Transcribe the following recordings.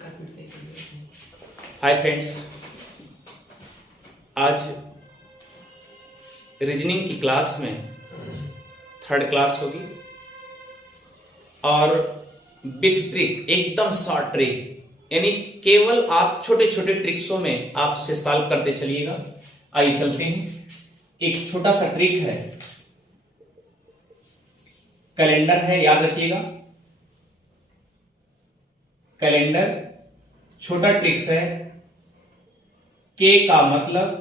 Hi friends, आज reasoning की class में थर्ड क्लास होगी और बिग ट्रिक, एकदम शॉर्ट ट्रिक, यानी केवल आप छोटे छोटे ट्रिक्सों में आप उसे सॉल्व करते चलिएगा। आइए चलते हैं। एक छोटा सा ट्रिक है, कैलेंडर है, याद रखिएगा। कैलेंडर छोटा ट्रिक्स है। के का मतलब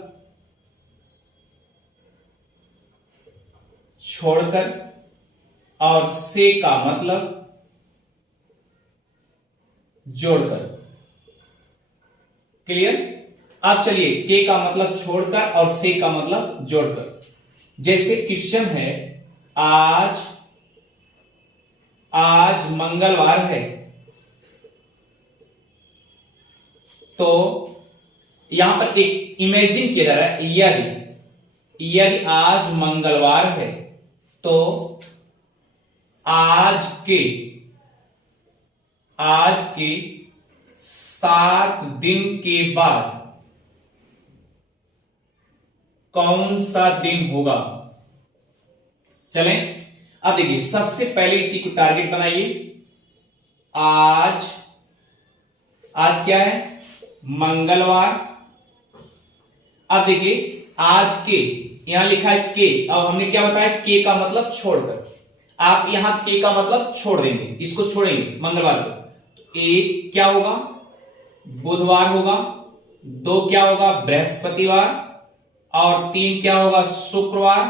छोड़कर और से का मतलब जोड़कर। क्लियर? आप चलिए, के का मतलब छोड़कर और से का मतलब जोड़कर। जैसे क्वेश्चन है, आज मंगलवार है, तो यहां पर एक इमेजिन किया जा रहा है, यदि आज मंगलवार है तो आज के 7 दिन के बाद कौन सा दिन होगा। चलें, अब देखिए, सबसे पहले इसी को टारगेट बनाइए। आज क्या है? मंगलवार। अब देखिए, आज के यहां लिखा है के, अब हमने क्या बताया? के का मतलब छोड़कर। आप यहां के का मतलब छोड़ देंगे, इसको छोड़ेंगे मंगलवार को। एक क्या होगा? बुधवार होगा। 2 क्या होगा? बृहस्पतिवार। और 3 क्या होगा? शुक्रवार।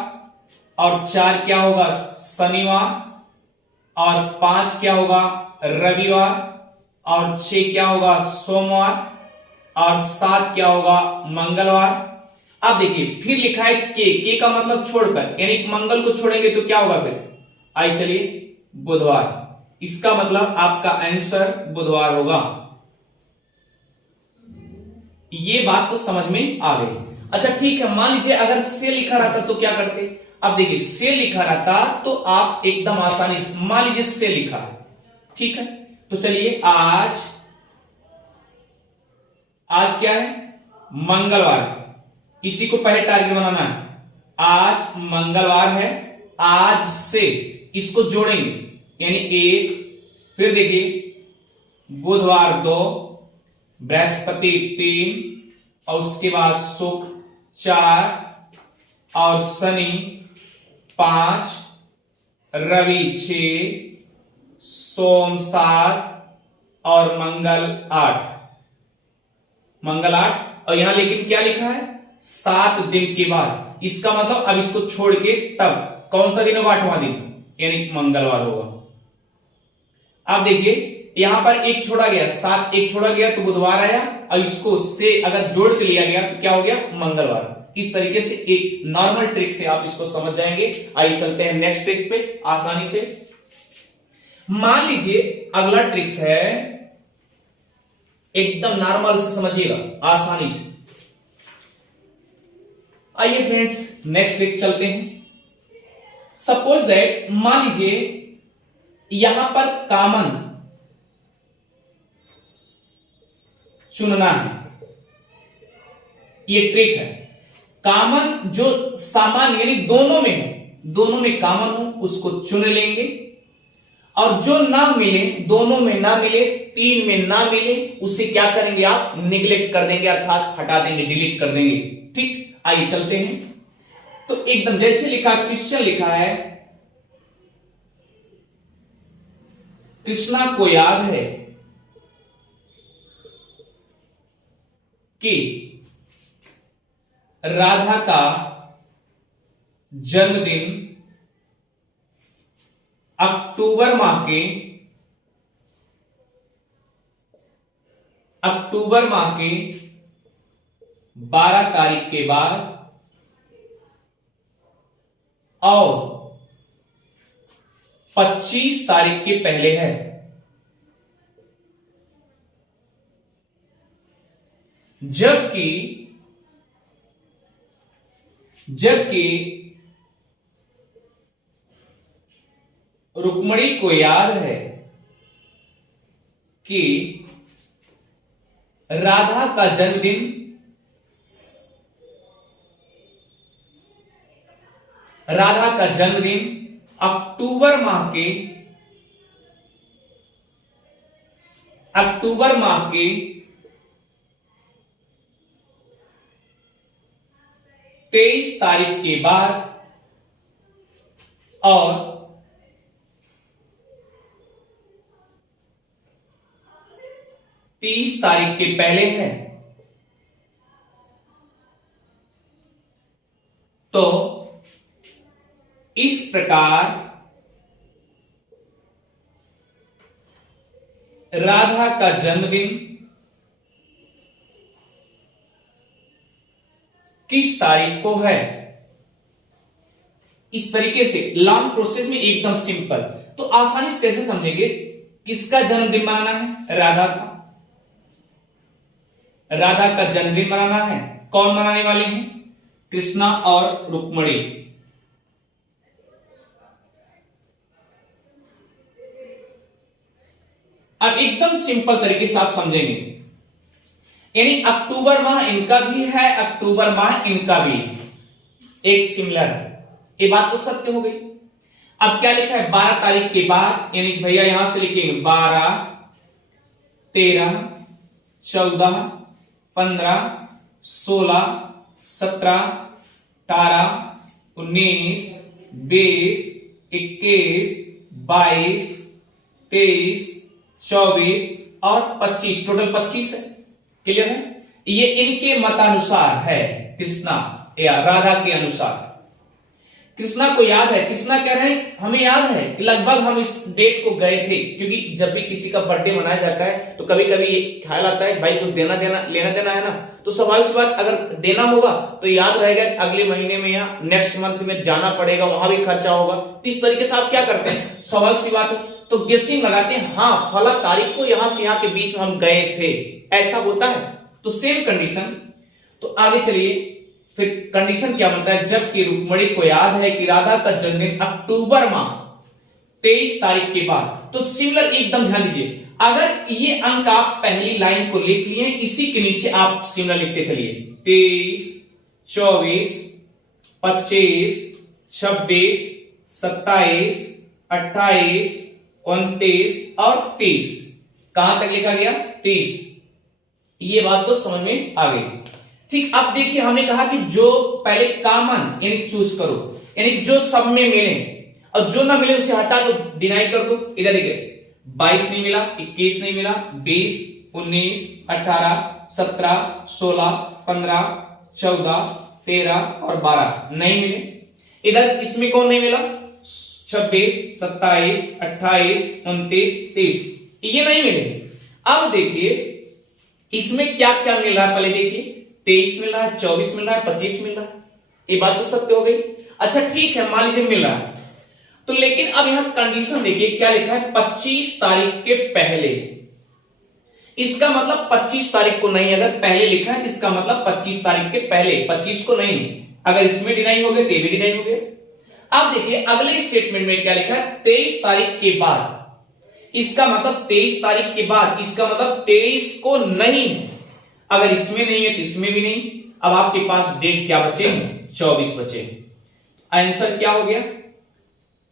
और 4 क्या होगा? शनिवार। और 5 क्या होगा? रविवार। और 6 क्या होगा? सोमवार। और 7 क्या होगा? मंगलवार। अब देखिए, फिर लिखा है के का मतलब छोड़कर, यानी मंगल को छोड़ेंगे तो क्या होगा फिर? आइए चलिए, बुधवार। इसका मतलब आपका आंसर बुधवार होगा। ये बात तो समझ में आ गई। अच्छा ठीक है, मान लीजिए अगर से लिखा रहता तो क्या करते? अब देखिए, से लिखा रहता तो आप एकदम आसानी से, मान लीजिए से लिखा है, ठीक है, तो चलिए आज क्या है? मंगलवार है। इसी को पहले टारगेट बनाना है। आज मंगलवार है, आज से इसको जोड़ेंगे, यानी 1, फिर देखिए बुधवार 2, बृहस्पति 3, और उसके बाद शुक्र 4, और शनि 5, रवि 6, सोम 7, और मंगल 8। और यहां लेकिन क्या लिखा है? 7 दिन के बाद। इसका मतलब अब इसको छोड़ के तब कौन सा दिन होगा? 8वां दिन, यानी मंगलवार होगा। अब देखिए, यहां पर एक छोड़ा गया, 7 एक छोड़ा गया तो बुधवार आया, और इसको से अगर जोड़ के लिया गया तो क्या हो गया? मंगलवार। इस तरीके से एक नॉर्मल ट्रिक से आप इसको समझ जाएंगे। आइए चलते हैं नेक्स्ट ट्रिक पे आसानी से। मान लीजिए अगला ट्रिक्स है, एकदम नॉर्मल से समझिएगा, आसानी से। आइए फ्रेंड्स, नेक्स्ट ट्रिक चलते हैं। सपोज दैट, मान लीजिए यहां पर कॉमन चुनना है, ये ट्रिक है। कॉमन जो सामान्य यानी दोनों में कॉमन हो उसको चुन लेंगे, और जो ना मिले, दोनों में ना मिले, 3 में ना मिले, उसे क्या करेंगे? आप निग्लेक्ट कर देंगे, अर्थात हटा देंगे, डिलीट कर देंगे। ठीक, आइए चलते हैं। तो एकदम जैसे लिखा, क्वेश्चन लिखा है, कृष्णा को याद है कि राधा का जन्मदिन अक्टूबर माह के 12 तारीख के बाद और 25 तारीख के पहले है। जबकि रुक्मणी को याद है कि राधा का जन्मदिन अक्टूबर माह के 23 तारीख के बाद और 30 तारीख के पहले है। तो इस प्रकार राधा का जन्मदिन किस तारीख को है। इस तरीके से लॉन्ग प्रोसेस में एकदम सिंपल। तो आसानी से कैसे समझेंगे, किसका जन्मदिन मनाना है, राधा का जन्मदिन मनाना है। कौन मनाने वाले हैं, कृष्णा और रुक्मिणी। अब एकदम सिंपल तरीके से आप समझेंगे, यानी अक्टूबर माह इनका भी है, अक्टूबर माह इनका भी है, एक सिमिलर है। ये बात तो सत्य हो गई। अब क्या लिखा है, 12 तारीख के बाद, यानी भैया यहां से लिखेंगे 12, 13, 14, 15, 16, 17, 18, 19, 20, 21, 22, 23, 24 और 25, टोटल 25 है। क्लियर है। ये इनके मतानुसार है, कृष्णा या राधा के अनुसार। कृष्णा को याद है, कृष्णा कह रहे हैं हमें याद है कि लगभग हम इस डेट को गए थे, क्योंकि जब भी किसी का बर्थडे मनाया जाता है तो कभी कभी ये ख्याल आता है भाई कुछ लेना देना है ना, तो सवाल सी बात, अगर देना होगा तो याद रहेगा कि अगले महीने में या नेक्स्ट मंथ में जाना पड़ेगा, वहां भी खर्चा होगा। तो इस तरीके से आप क्या करते हैं, सवाल सी बात है तो गेसिंग लगाते हैं, हाँ फला तारीख को यहां से यहां के बीच में हम गए थे, ऐसा होता है। तो सेम कंडीशन। तो आगे चलिए, फिर कंडीशन क्या बनता है, जबकि रुक्मिणी को याद है कि राधा का जन्मदिन अक्टूबर माह 23 तारीख के बाद। तो सिमिलर एकदम ध्यान दीजिए, अगर ये अंक आप पहली लाइन को लिख लिए, इसी के नीचे आप सिमिलर लिखते चलिए, 23, 24, 25, 26, 27, 28, 29 और 30। कहां तक लिखा गया, 30। ये बात तो समझ में आ गई। ठीक, अब देखिए हमने कहा कि जो पहले कॉमन यानी चूज करो, यानी जो सब में मिले, और जो ना मिले उसे हटा दो, डिनाई कर दो। इधर देखिए 22 नहीं मिला, 21 नहीं मिला, 20, 19, 18, 17, 16, 15, 14, 13 और 12 नहीं मिले। इधर इसमें कौन नहीं मिला, 26, 27, 28, 29, 30, ये नहीं मिले। अब देखिए इसमें क्या क्या मिल रहा है, पहले देखिए 23 मिल रहा है, 24 मिल रहा है, 25 मिल रहा है। ये बात तो सत्य हो गई। अच्छा ठीक है, मान लीजिए मिल रहा है, तो लेकिन अब यहां कंडीशन देखिए क्या लिखा है, 25 तारीख के पहले। इसका मतलब 25 तारीख को नहीं, अगर पहले लिखा है इसका मतलब 25 तारीख के पहले, 25 को नहीं। अगर इसमें डिनाई हो गए तो भी डिनाई हो गए। अब देखिए अगले स्टेटमेंट में क्या लिखा है, 23 तारीख के बाद। इसका मतलब 23 तारीख के बाद, इसका मतलब 23 को नहीं है। अगर इसमें नहीं है तो इसमें भी नहीं। अब आपके पास डेट क्या बचे, 24 बचे। आंसर क्या हो गया,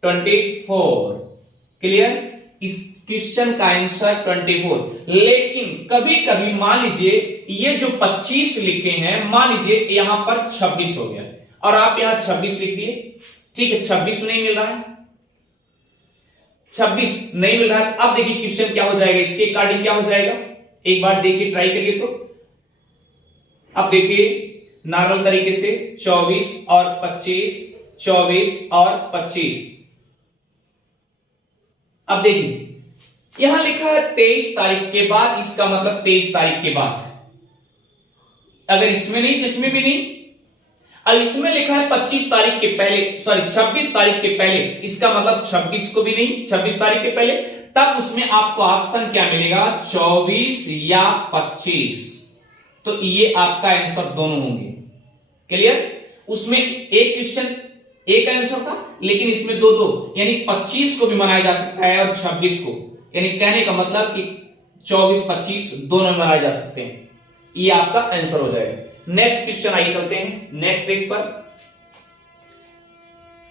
24। क्लियर, इस क्वेश्चन का आंसर 24। लेकिन कभी कभी मान लीजिए ये जो 25 लिखे हैं, मान लीजिए यहां पर 26 हो गया और आप यहां 26 लिख दिए। ठीक है, 26 नहीं मिल रहा है, 26 नहीं मिल रहा है। अब देखिए क्वेश्चन क्या हो जाएगा, इसके अकॉर्डिंग क्या हो जाएगा, एक बार देखिए, ट्राई करिए। तो अब देखिए नॉर्मल तरीके से 24 और 25, 24 और 25। अब देखिए यहां लिखा है 23 तारीख के बाद, इसका मतलब 23 तारीख के बाद। अगर इसमें नहीं तो इसमें भी नहीं। अब इसमें लिखा है 25 तारीख के पहले, सॉरी 26 तारीख के पहले, इसका मतलब 26 को भी नहीं, 26 तारीख के पहले। तब उसमें आपको ऑप्शन क्या मिलेगा, 24 या 25। तो ये आपका आंसर दोनों होंगे। क्लियर, उसमें एक क्वेश्चन एक आंसर था, लेकिन इसमें दो दो, यानी 25 को भी मनाया जा सकता है और 26 को, यानी कहने का मतलब कि 24 25 दोनों मनाए जा सकते हैं। ये आपका आंसर हो जाएगा। नेक्स्ट क्वेश्चन आइए चलते हैं नेक्स्ट डेट पर।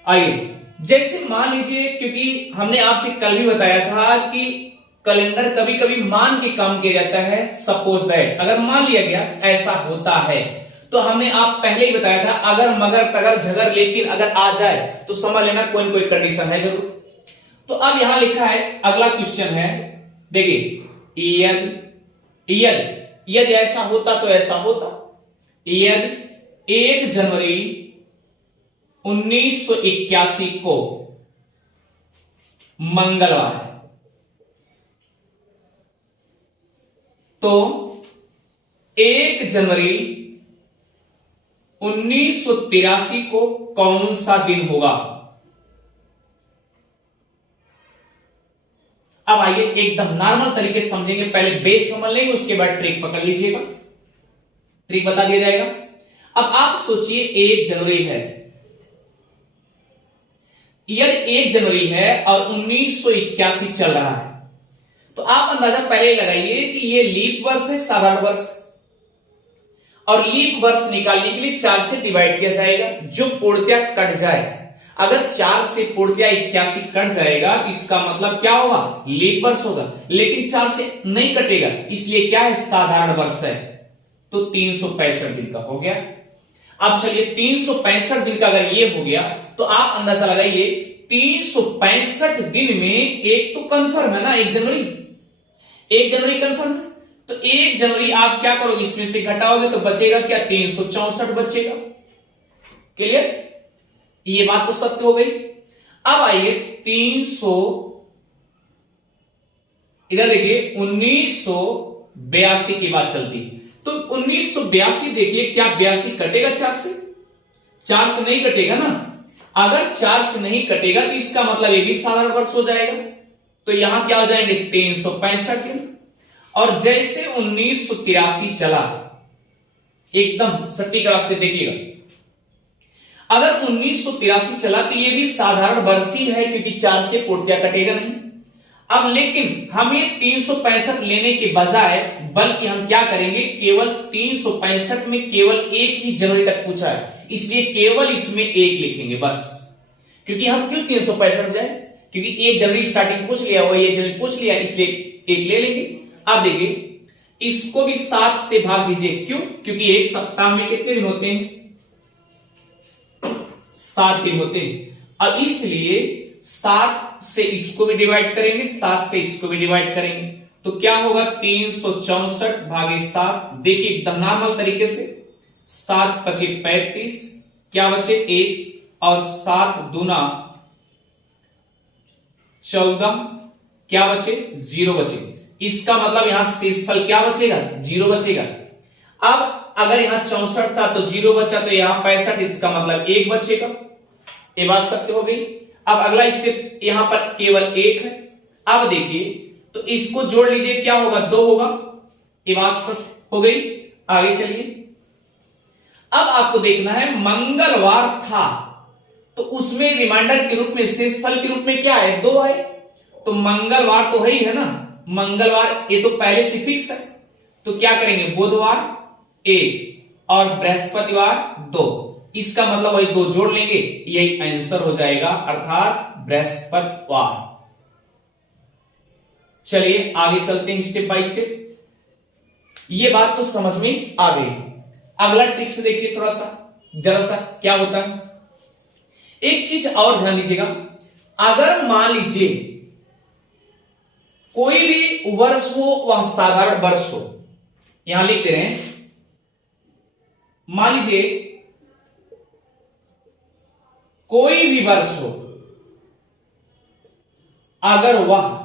आइए, जैसे मान लीजिए, क्योंकि हमने आपसे कल भी बताया था कि कैलेंडर कभी कभी मान के काम किया जाता है। सपोज दैट, अगर मान लिया गया ऐसा होता है, तो हमने आप पहले ही बताया था अगर मगर तगर झगर लेकिन अगर आ जाए तो समझ लेना कोई न कोई कंडीशन है जरूर। तो अब यहां लिखा है, अगला क्वेश्चन है, देखिए, यदि ऐसा होता तो ऐसा होता। यदि 1 जनवरी 1981 को मंगलवार है, तो 1 जनवरी 1983 को कौन सा दिन होगा? अब आइए एकदम नॉर्मल तरीके से समझेंगे, पहले बेस समझ लेंगे, उसके बाद ट्रिक पकड़ लीजिएगा, ट्रिक बता दिया जाएगा। अब आप सोचिए 1 जनवरी है, यदि 1 जनवरी है और 1981 चल रहा है, तो आप अंदाजा पहले लगाइए कि ये लीप वर्ष है साधारण वर्ष, और लीप वर्ष निकालने के लिए 4 से डिवाइड किया जाएगा, जो पूर्णतया कट जाए। अगर 4 से पूर्णतया 81 कट जाएगा तो इसका मतलब क्या होगा? लीप वर्ष होगा। लेकिन 4 से नहीं कटेगा, इसलिए क्या है? साधारण वर्ष है। तो 365 दिन का हो गया। अब चलिए 365 दिन का अगर ये हो गया, तो आप अंदाजा लगाइए 365 दिन में एक तो कंफर्म है ना, 1 जनवरी कंफर्म है। तो 1 जनवरी आप क्या करोगे? इसमें से घटाओगे तो बचेगा क्या? 364 बचेगा। क्लियर? ये बात तो सत्य हो गई। अब आइए 300, इधर देखिए 1982 की बात चलती है, तो 1982 देखिए, क्या 82 कटेगा 4 से? 4 से नहीं कटेगा ना। अगर 4 से नहीं कटेगा तो इसका मतलब ये भी साधारण वर्ष हो जाएगा। तो यहां क्या हो जाएंगे? 365 दिन। और जैसे 1983 चला, एकदम सटीक रास्ते देखिएगा, अगर 1983 चला तो ये भी साधारण वर्ष ही है, क्योंकि 4 से पूर्णतया कटेगा नहीं। अब लेकिन हमें 365 लेने के बजाय बल्कि हम क्या करेंगे? केवल 365 में केवल 1 ही जनवरी तक पूछा है, इसलिए केवल इसमें 1 लिखेंगे बस। क्योंकि हम क्यों 365 जाए? क्योंकि 1 जनवरी स्टार्टिंग पूछ लिया, वही 1 जनवरी पूछ लिया, इसलिए 1 ले लेंगे। अब देखिए, इसको भी 7 से भाग दीजिए। क्यों? क्योंकि एक सप्ताह में कितने दिन होते हैं? 7 दिन होते हैं। अब इसलिए 7 से इसको भी डिवाइड करेंगे, 7 से इसको भी डिवाइड करेंगे, तो क्या होगा? 364 भागे 7। देखिए एकदम नॉर्मल तरीके से, 7 पचे 35, क्या बचे? 1, और 7 दूना 14, क्या बचे? 0 बचे। इसका मतलब यहां शेषफल क्या बचेगा? 0 बचेगा। अब अगर यहां 64 था तो 0 बचा, तो यहां 65, इसका मतलब 1 बचेगा। ये बात सत्य हो गई। अब अगला स्टेप, यहां पर केवल 1 है। अब देखिए, तो इसको जोड़ लीजिए, क्या होगा? 2 होगा। ये बात सत्य हो गई। आगे चलिए, अब आपको देखना है मंगलवार था, तो उसमें रिमाइंडर के रूप में, शेषफल के रूप में क्या है? 2 है। तो मंगलवार तो है मंगलवार, ये तो पहले से फिक्स है। तो क्या करेंगे? बुधवार 1 और बृहस्पतिवार 2, इसका मतलब वही 2 जोड़ लेंगे, यही आंसर हो जाएगा, अर्थात बृहस्पतिवार। चलिए आगे चलते हैं स्टेप बाय स्टेप। ये बात तो समझ में आ गई। अगला ट्रिक से देखिए थोड़ा सा, जरा सा क्या होता है। एक चीज और ध्यान दीजिएगा, अगर मान लीजिए कोई भी वर्ष हो वह साधारण वर्ष हो, यहां लिख दे रहे हैं, मान लीजिए कोई भी वर्ष हो, अगर वह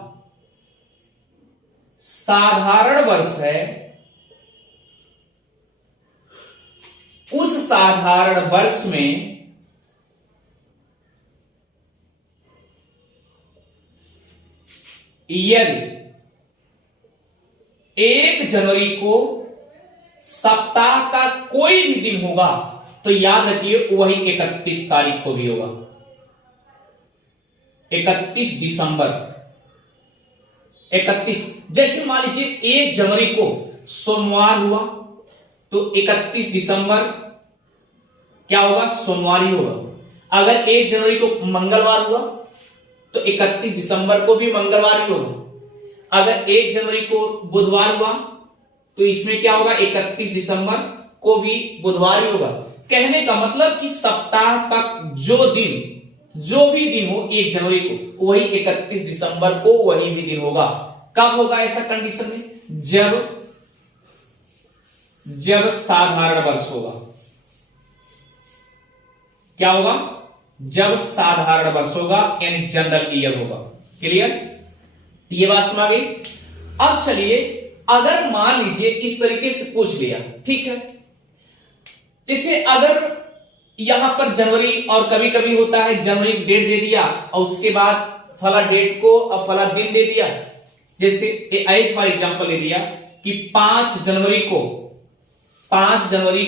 साधारण वर्ष है, उस साधारण वर्ष में यदि 1 जनवरी को सप्ताह का कोई भी दिन होगा, तो याद रखिए वही 31 तारीख को भी होगा। 31 दिसंबर 31, जैसे मान लीजिए 1 जनवरी को सोमवार हुआ, तो 31 दिसंबर क्या होगा, सोमवार ही होगा। अगर 1 जनवरी को मंगलवार हुआ तो 31 दिसंबर को भी मंगलवार ही होगा। अगर 1 जनवरी को बुधवार हुआ तो इसमें क्या होगा, 31 दिसंबर को भी बुधवार ही होगा। कहने का मतलब कि सप्ताह का जो भी दिन हो 1 जनवरी को, वही 31 दिसंबर को वही भी दिन होगा। कब होगा ऐसा कंडीशन में, जब साधारण वर्ष होगा। क्या होगा, जब साधारण वर्ष होगा, यानी जनरल ईयर होगा। क्लियर, ये बात समझ गई। अब चलिए, अगर मान लीजिए इस तरीके से पूछ लिया, ठीक है, जैसे अगर यहां पर जनवरी, और कभी कभी होता है जनवरी डेट दे दिया और उसके बाद फला डेट को और फला दिन दे दिया। जैसे इस बार एग्जांपल ले दिया कि 5 जनवरी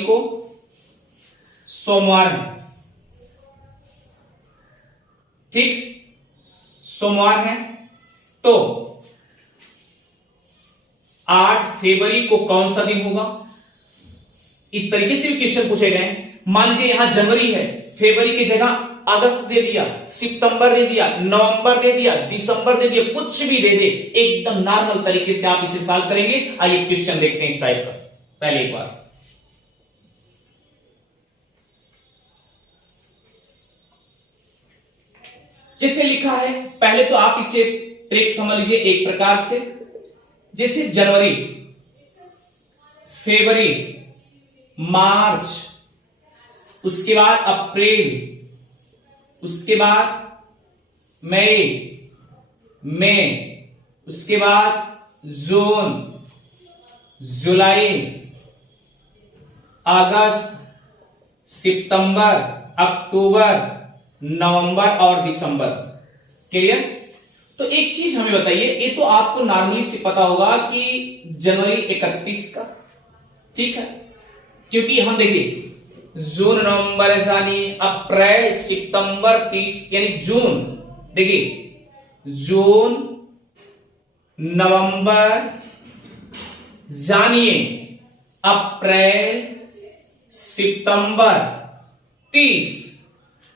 को सोमवार है, ठीक, सोमवार है। तो 8 फरवरी को कौन सा दिन होगा, इस तरीके से भी क्वेश्चन पूछे गए। मान लीजिए यहां जनवरी है, फरवरी की जगह अगस्त दे दिया, सितंबर दे दिया, नवंबर दे दिया, दिसंबर दे दिया, कुछ भी दे दे, एकदम नॉर्मल तरीके से आप इसे सॉल्व करेंगे। आइए क्वेश्चन देखते हैं इस टाइप का। पहले एक बार जैसे लिखा है, पहले तो आप इसे ट्रिक समझ लीजिए एक प्रकार से। जैसे जनवरी, फरवरी, मार्च, उसके बाद अप्रैल, उसके बाद मई, उसके बाद जून, जुलाई, अगस्त, सितंबर, अक्टूबर, नवंबर और दिसंबर। क्लियर। तो एक चीज हमें बताइए, ये तो आपको नॉर्मली से पता होगा कि जनवरी 31 का, ठीक है, क्योंकि हम देखिए जून, नवंबर, यानी अप्रैल, सितंबर, 30, यानी जून, देखिए जून, नवंबर, जानिए अप्रैल, सितंबर, 30,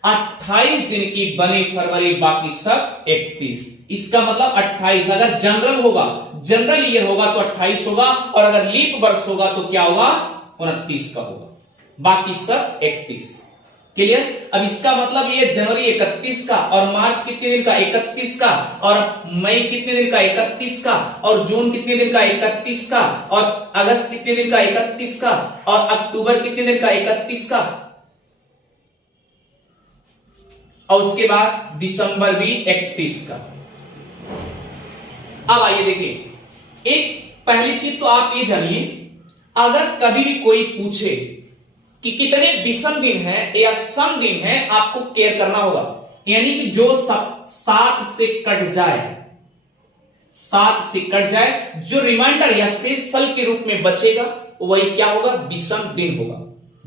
28 दिन की बनी फरवरी, बाकी सब 31। इसका मतलब 28, अगर जनरल होगा, जनरल ईयर होगा तो 28 होगा, और अगर लीप वर्ष होगा तो क्या होगा, 29 का होगा, बाकी सब 31। क्लियर। अब इसका मतलब ये जनवरी 31 का, और मार्च कितने दिन का, 31 का, और मई कितने दिन का, 31 का, और जून कितने दिन का, 31 का, और अगस्त कितने दिन का, 31 का, और अक्टूबर कितने दिन का, 31 का, और उसके बाद दिसंबर भी 31 का। अब आइए देखिए, एक पहली चीज तो आप ये जानिए, अगर कभी भी कोई पूछे कि कितने विषम दिन है या सम दिन है, आपको केयर करना होगा। यानी कि जो 7 से कट जाए, 7 से कट जाए, जो रिमाइंडर या शेषफल के रूप में बचेगा वही क्या होगा, विषम दिन होगा।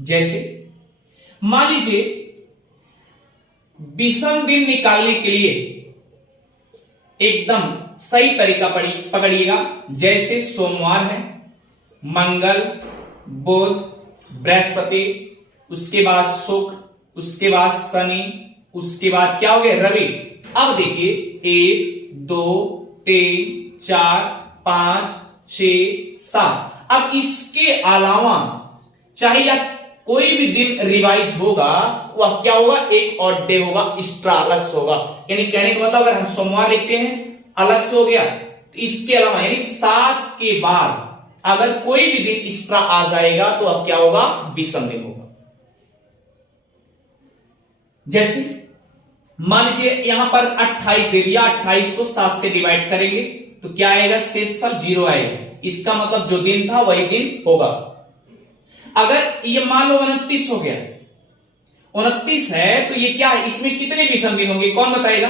जैसे मान लीजिए विषम दिन निकालने के लिए एकदम सही तरीका पकड़िएगा। जैसे सोमवार है, मंगल, बुध, बृहस्पति, उसके बाद शुक्र, उसके बाद शनि, उसके बाद क्या हो गया, रवि। अब देखिए 1 2 3 4 5 6 7। अब इसके अलावा चाहे या कोई भी दिन रिवाइज होगा, वह क्या होगा, एक और डे होगा, एक्स्ट्रा अलग से होगा। यानी कहने का मतलब, अगर हम सोमवार लिखते हैं अलग से हो गया, तो इसके अलावा यानी 7 के बाद अगर कोई भी दिन एक्स्ट्रा आ जाएगा तो अब क्या होगा, विषम दिन होगा। जैसे मान लीजिए यहां पर 28 दे दिया, 28 को 7 से डिवाइड करेंगे तो क्या आएगा, शेषफल 0 आएगा। इसका मतलब जो दिन था वही दिन होगा। अगर ये मान लो 29 हो गया, 29 है तो ये क्या है, इसमें कितने विषम दिन होंगे, कौन बताएगा।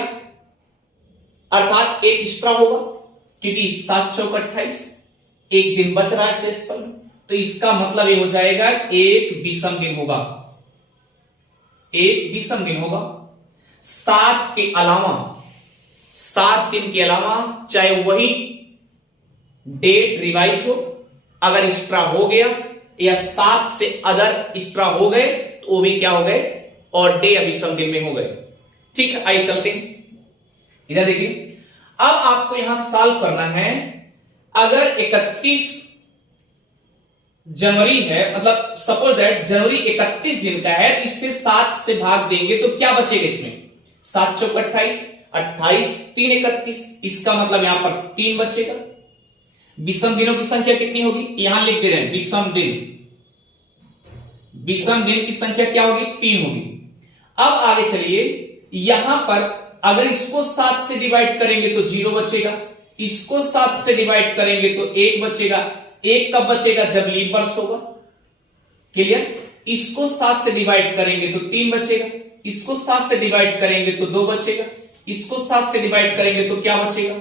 अर्थात एक एक्स्ट्रा होगा, क्योंकि 7 चौक 28, एक दिन बच रहा है शेषफल में, तो इसका मतलब ये हो जाएगा एक विषम दिन होगा, एक विषम दिन होगा। 7 के अलावा, 7 दिन के अलावा चाहे वही डेट रिवाइज हो, अगर एक्स्ट्रा हो गया या 7 से अदर एक्स्ट्रा हो गए तो वो भी क्या हो गए, ऑड डे या विषम दिन में हो गए। ठीक है, आइए चलते हैं इधर देखिए। अब आपको यहां सॉल्व करना है। अगर 31 जनवरी है, मतलब सपोज दैट जनवरी 31 दिन का है, इससे 7 से भाग देंगे तो क्या बचेगा इसमें, 7 चौक 28, 28 3 31, इसका मतलब यहां पर 3 बचेगा। विषम दिनों की संख्या कितनी होगी, यहां लिख दे रहे हैं विषम दिन की संख्या क्या होगी, 3 होगी। अब आगे चलिए, यहां पर अगर इसको 7 से डिवाइड करेंगे तो 0 बचेगा, इसको 7 से डिवाइड करेंगे तो 1 बचेगा। 1 कब बचेगा, जब लीप वर्ष होगा। क्लियर, इसको 7 से डिवाइड करेंगे तो 3 बचेगा, इसको 7 से डिवाइड करेंगे तो 2 बचेगा, इसको 7 से डिवाइड करेंगे तो क्या बचेगा,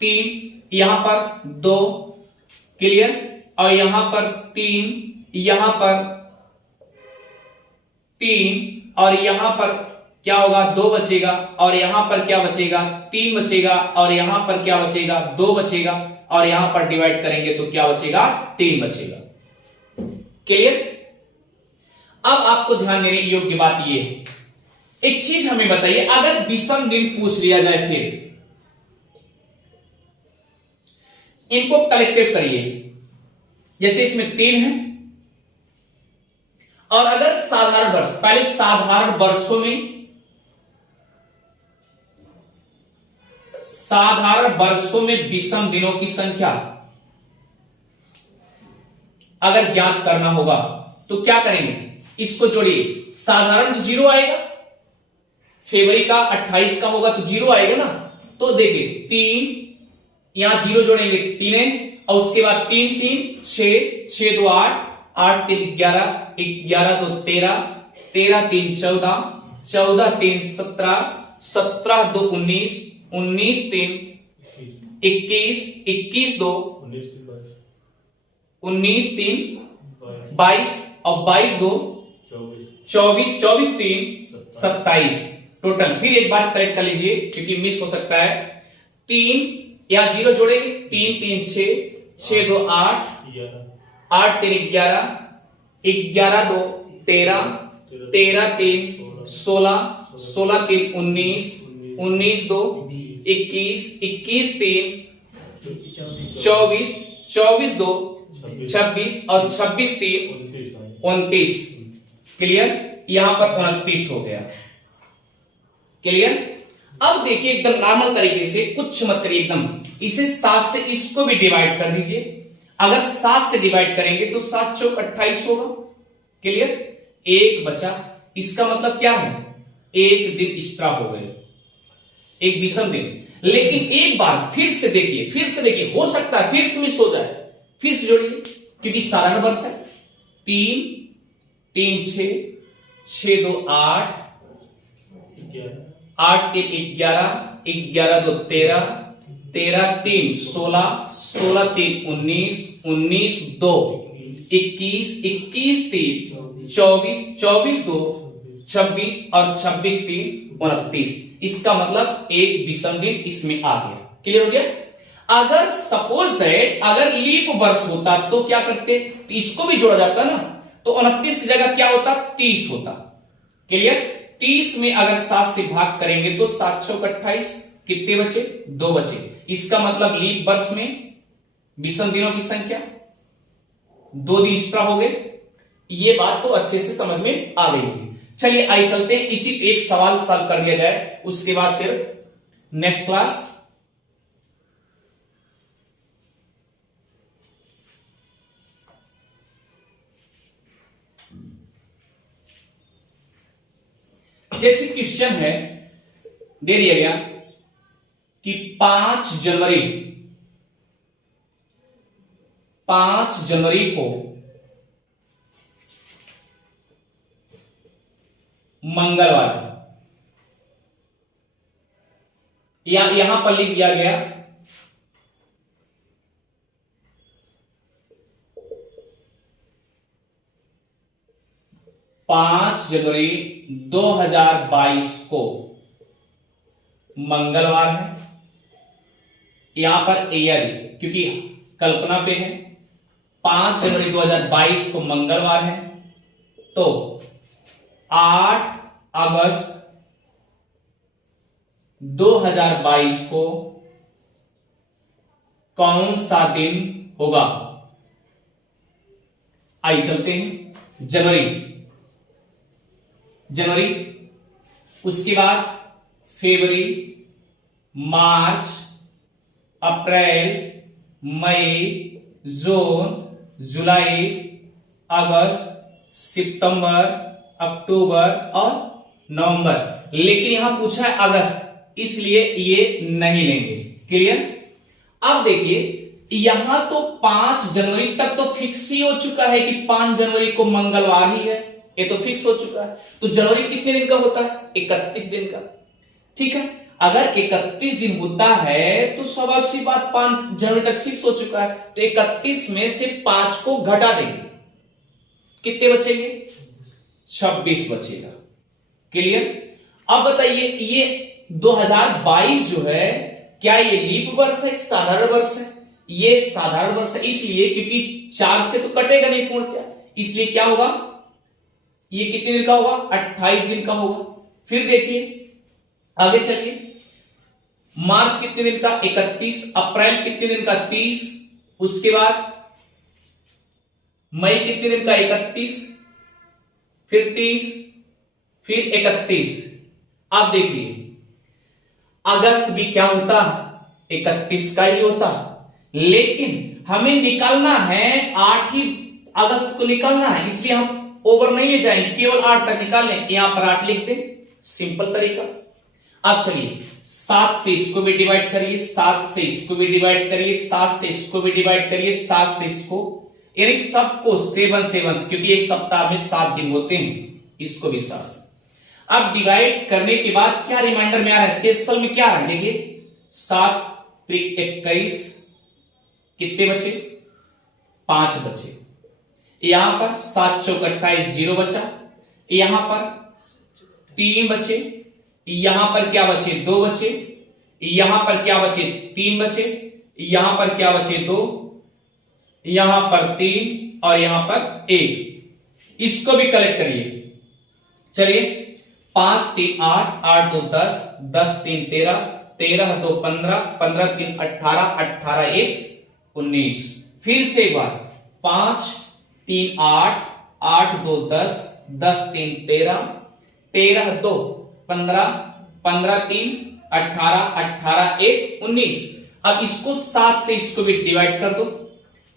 3, यहां पर 2। क्लियर, और यहां पर 3, यहां पर 3, और यहां पर क्या होगा, 2 बचेगा, और यहां पर क्या बचेगा, 3 बचेगा, और यहां पर क्या बचेगा, 2 बचेगा, और यहां पर डिवाइड करेंगे तो क्या बचेगा, 3 बचेगा। क्लियर। अब आपको ध्यान देने योग्य बात यह है, एक चीज हमें बताइए, अगर विषम दिन पूछ लिया जाए फिर इनको कलेक्टिव करिए। जैसे इसमें 3 है, और अगर साधारण वर्ष, पहले साधारण वर्षों में, साधारण वर्षों में विषम दिनों की संख्या अगर ज्ञात करना होगा तो क्या करेंगे, इसको जोड़िए। साधारण तो 0 आएगा, फरवरी का 28 का होगा तो 0 आएगा ना। तो देखिए 3, यहां 0 जोड़ेंगे, 3 है, और उसके बाद 3 3 6, 6 2 8, 8 3 11, 11 2 13, 13 3 14, 14 3 17, 17 2 19, 19 3 21, 21 2 19 3 22, और 22 2 24, 24 3 27 टोटल। फिर एक बार करेक्ट कर लीजिए क्योंकि मिस हो सकता है। 3, यहां 0 जोड़ेंगे, 3 3 6, 6 2 8, 8 3 11, 11 2 13, 13 3 16, 16 3 19, 19 2 21, 21 3 24, 24 2 26, और 26 3 29। क्लियर, यहां पर 29 हो गया। क्लियर। अब देखिए एकदम नॉर्मल तरीके से, कुछ मत करिए, एकदम इसे 7 से इसको भी डिवाइड कर दीजिए। अगर 7 से डिवाइड करेंगे तो 7 चौक 28 होगा। क्लियर, 1 बचा, इसका मतलब क्या है, 1 दिन एक्स्ट्रा हो गए, एक विषम दिन। लेकिन एक बार फिर से देखिए, हो सकता है फिर से मिस हो जाए, फिर से जोड़िए क्योंकि साधारण वर्ष है। 3 3 6, 6 2 8, 8 3 11, 11 2 13, 13 3 16, 16 3 19, 19 2 21, 21 3 24, 24 2 26, और 26 3 29। इसका मतलब एक विषम दिन इसमें आ गया। क्लियर हो गया। अगर सपोज दैट अगर लीप वर्ष होता तो क्या करते, तो इसको भी जोड़ा जाता ना, तो 29 की जगह क्या होता, 30 होता। क्लियर, 30 में अगर 7 से भाग करेंगे तो 7 चौक 28, कितने बचे, 2 बचे। इसका मतलब लीप वर्ष में विषम दिनों की संख्या 2 दिन एक्स्ट्रा हो गए। ये बात तो अच्छे से समझ में आ गई होगी। चलिए आइए चलते हैं, इसी एक सवाल सॉल्व कर दिया जाए, उसके बाद फिर नेक्स्ट क्लास। जैसे क्वेश्चन है, दे दिया गया कि 5 जनवरी को मंगलवार, यहां पर लिख दिया गया 5 जनवरी 2022 को मंगलवार है। यहां पर एयर क्योंकि कल्पना पे है, 5 जनवरी 2022 को मंगलवार है, तो 8 अगस्त 2022 को कौन सा दिन होगा? आइए चलते हैं जनवरी, उसके बाद फरवरी, मार्च, अप्रैल, मई, जून, जुलाई, अगस्त, सितंबर, अक्टूबर और नवंबर। लेकिन यहां पूछा है अगस्त, इसलिए ये नहीं लेंगे। क्लियर? अब देखिए यहां तो 5 जनवरी तक तो फिक्स ही हो चुका है कि 5 जनवरी को मंगलवार ही है, ये तो फिक्स हो चुका है। तो जनवरी कितने दिन का होता है? 31 दिन का। ठीक है, अगर 31 दिन होता है तो स्वाभाविक सी बात 5 जनवरी तक फिक्स हो चुका है, तो 31 में से 5 को घटा देंगे, कितने बचेंगे? 26 बचेगा। क्लियर? अब बताइए ये 2022 जो है, क्या ये लीप वर्ष है, साधारण वर्ष है? ये साधारण वर्ष है, इसलिए क्योंकि 4 से तो कटेगा नहीं पूर्णतः, इसलिए क्या होगा? ये कितने दिन का होगा? 28 दिन का होगा। फिर देखिए आगे चलिए, मार्च कितने दिन का? 31। अप्रैल कितने दिन का? 30। उसके बाद मई कितने दिन का? 31, फिर 30, फिर 31। अब देखिए अगस्त भी क्या होता? 31 का ही होता, लेकिन हमें निकालना है 8 ही अगस्त को निकालना है, इसलिए हम ओवर नहीं ले जाएंगे, केवल 8 तक निकाल लें। यहां पर 8 लिख दें, सिंपल तरीका। अब चलिए 7 से इसको भी डिवाइड करिए, 7 से इसको भी डिवाइड करिए, 7 से इसको भी डिवाइड करिए, 7 से इसको, यानी सबको 7 7, क्योंकि एक सप्ताह में 7 दिन होते हैं, इसको भी 7 से। अब डिवाइड करने के बाद क्या रिमाइंडर में आ रहा है? शेषफल में क्या आ रहा है? देखिए 7 त्रिक 21, कितने बचे? 5 बचे। यहां पर 7 चौक 28, 0 बचा। यहां पर 3 बचे, यहां पर क्या बचे? 2 बचे। यहां पर क्या बचे? 3 बचे। यहां पर क्या बचे? 2। यहां पर 3 और यहां पर 1। इसको भी कलेक्ट करिए। चलिए 5 3 8, 8 2 10, 10 3 13, 13 2 15, 15 3 18, 18 1 19। फिर से एक बार 5 3 8, 8 2 10, 10 3 13, 13 2 15, 15 3 18, 18 1 19। अब इसको 7 से इसको भी डिवाइड कर दो,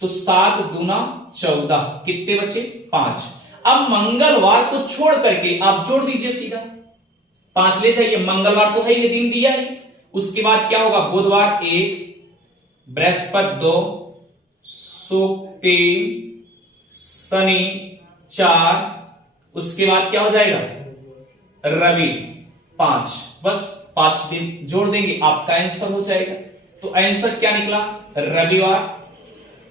तो 7 दूना 14, कितने बचे? 5। अब मंगलवार को छोड़ करके आप जोड़ दीजिए सीधा, 5 ले जाइए, मंगलवार तो है ये दिन दिया है। उसके बाद क्या होगा? बुधवार 1, बृहस्पति 2, शुक्र 3, शनि 4, उसके बाद क्या हो जाएगा? रवि 5। बस 5 दिन जोड़ देंगे, आपका आंसर हो जाएगा। तो आंसर क्या निकला? रविवार,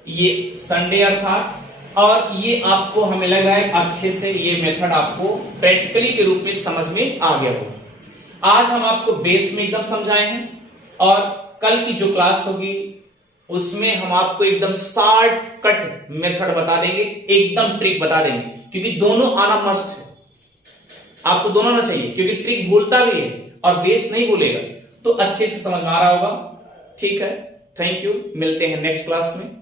ये संडे अर्थात। और ये आपको, हमें लग रहा है अच्छे से ये मेथड आपको प्रैक्टिकली के रूप में समझ में आ गया होगा। आज हम आपको बेस में एकदम समझाए हैं, और कल की जो क्लास होगी उसमें हम आपको एकदम शॉर्ट कट मेथड बता देंगे, एकदम ट्रिक बता देंगे, क्योंकि दोनों आना मस्ट है। आपको दोनों आना चाहिए, क्योंकि ट्रिक भूलता भी है और बेस नहीं भूलेगा, तो अच्छे से समझ में आ रहा होगा। ठीक है, थैंक यू, मिलते हैं नेक्स्ट क्लास में।